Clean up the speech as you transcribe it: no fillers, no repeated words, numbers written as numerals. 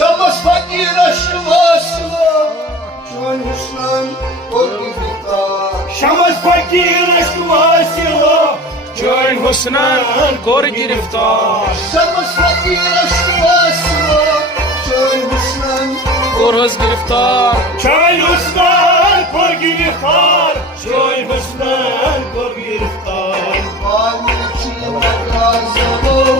شمس فقیر اشتواسلا چون حسنان گرفتار شمس فقیر اشتواسلا چون حسنان گرفتار شمس فقیر اشتواسلا چون حسنان گرفتار چون حسنان گرفتار چون حسنان گرفتار آنی چی مکازمو